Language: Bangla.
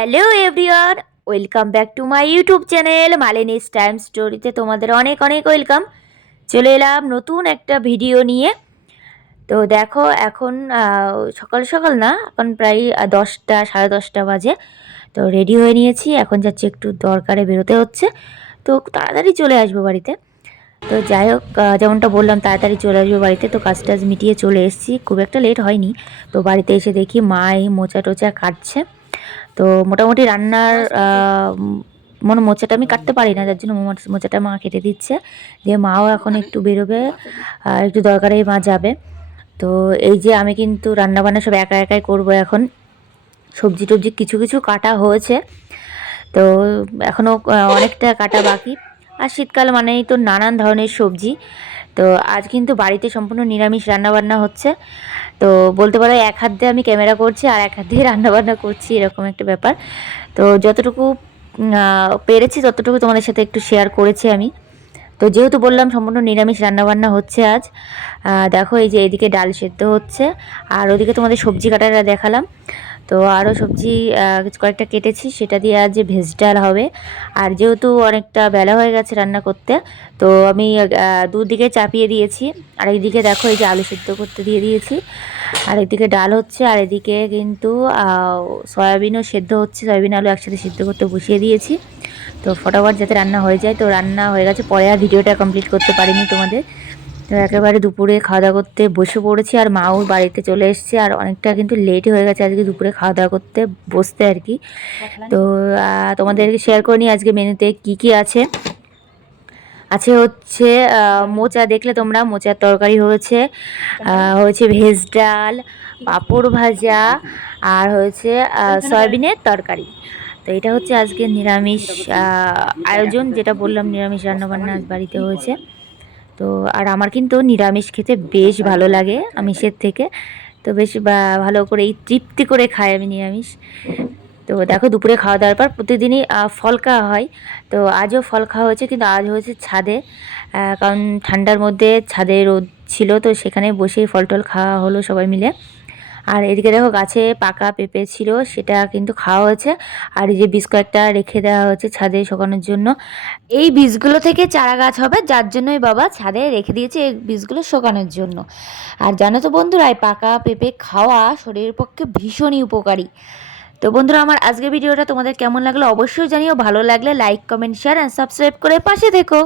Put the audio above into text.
Hello everyone, welcome back to my YouTube channel Malini's time স্টোরিতে তোমাদের অনেক অনেক ওয়েলকাম। চলে এলাম নতুন একটা ভিডিও নিয়ে। তো দেখো এখন সকাল সকাল না, এখন প্রায় 10টা 10:30 বাজে। তো রেডি হয়ে নিয়েছি, এখন যাচ্ছি একটু দরকারে বেরোতে হচ্ছে। তো তাড়াতাড়ি চলে আসবো বাড়িতে। তো যাই হোক, যেমনটা বললাম তাড়াতাড়ি চলে আসবো বাড়িতে। তো কাজ টাজ মিটিয়ে চলে এসেছি, খুব একটা লেট হয়নি। তো বাড়িতে এসে দেখি মা এই মোচা টোচা কাটছে। তো মোটামুটি রান্নার মোচাটা আমি কাটতে পারি না, যার জন্য মোচাটা মা কেটে দিচ্ছে। যে মাও এখন একটু বেরোবে, একটু দরকারে মা যাবে। তো এই যে আমি কিন্তু রান্নাবান্না সব একা একাই করবো এখন। সবজি টবজি কিছু কিছু কাটা হয়েছে, তো এখনও অনেকটা কাটা বাকি। আর শীতকাল মানেই তো নানান ধরনের সবজি। তো আজ কিন্তু বাড়িতে সম্পূর্ণ নিরামিষ রান্নাবান্না হচ্ছে। তো বলতে পারো এক হাত দিয়ে আমি ক্যামেরা করছি আর এক হাত দিয়ে রান্নাবান্না করছি, এরকম একটা ব্যাপার। তো যতটুকু পেরেছি ততটুকু তোমাদের সাথে একটু শেয়ার করেছি আমি। তো যেহেতু বললাম সম্পূর্ণ নিরামিষ রান্নাবান্না হচ্ছে আজ। দেখো এই যে এদিকে ডাল সেদ্ধ হচ্ছে, আর ওদিকে তোমাদের সবজি কাটাটা দেখালাম। তো আরও সবজি কয়েকটা কেটেছি, সেটা দিয়ে আজ ভেজ ডাল হবে। আর যেহেতু অনেকটা বেলা হয়ে গেছে রান্না করতে, তো আমি দুদিকে চাপিয়ে দিয়েছি। আর এইদিকে দেখো এই যে আলু সেদ্ধ করতে দিয়ে দিয়েছি, আর এদিকে ডাল হচ্ছে, আর এদিকে কিন্তু সয়াবিনও সেদ্ধ হচ্ছে। সয়াবিন আলু একসাথে সেদ্ধ করতে বসিয়ে দিয়েছি। তো ফটাফট যাতে রান্না হয়ে যায়। তো রান্না হয়ে গেছে, পরে আর ভিডিওটা কমপ্লিট করতে পারিনি তোমাদের। তো একেবারে দুপুরে খাওয়া দাওয়া করতে বসে পড়েছি, আর মাও বাড়িতে চলে এসছে। আর অনেকটা কিন্তু লেট হয়ে গেছে আজকে দুপুরে খাওয়া দাওয়া করতে বসতে আর কি। তো তোমাদেরকে শেয়ার করে নিই আজকে মেনুতে কি কি আছে। আছে হচ্ছে মোচা, দেখলে তোমরা মোচার তরকারি হয়েছে, হয়েছে ভেজ ডাল, পাঁপড় ভাজা, আর হয়েছে সয়াবিনের তরকারি। তো এটা হচ্ছে আজকে নিরামিষ আয়োজন, যেটা বললাম নিরামিষ রান্নাবান্না আজ বাড়িতে হয়েছে। তো আর আমার কিন্তু নিরামিষ খেতে বেশ ভালো লাগে আমিষের থেকে। তো বেশ ভালো করে এই তৃপ্তি করে খাই আমি নিরামিষ। তো দেখো দুপুরে খাওয়া দাওয়ার পর প্রতিদিনই ফল খাওয়া হয়। তো আজও ফল খাওয়া হয়েছে, কিন্তু আজ হয়েছে ছাদে। কারণ ঠান্ডার মধ্যে ছাদে রোদ ছিল, তো সেখানে বসেই ফল টল খাওয়া হলো সবাই মিলে। আর এদিকে দেখো গাছে পাকা পেঁপে ছিল, সেটা কিন্তু খাওয়া হয়েছে। আর এই যে বীজ কয়েকটা রেখে দেওয়া হয়েছে ছাদে শুকানোর জন্য। এই বীজগুলো থেকে চারা গাছ হবে, যার জন্যই বাবা ছাদে রেখে দিয়েছে এই বীজগুলো শুকানোর জন্য। আর জানো তো বন্ধুরা, এই পাকা পেঁপে খাওয়া শরীরের পক্ষে ভীষণই উপকারী। তো বন্ধুরা, আমার আজকের ভিডিওটা তোমাদের কেমন লাগলো অবশ্যই জানিও। ভালো লাগলে like comment share and subscribe করে পাশে থেকো।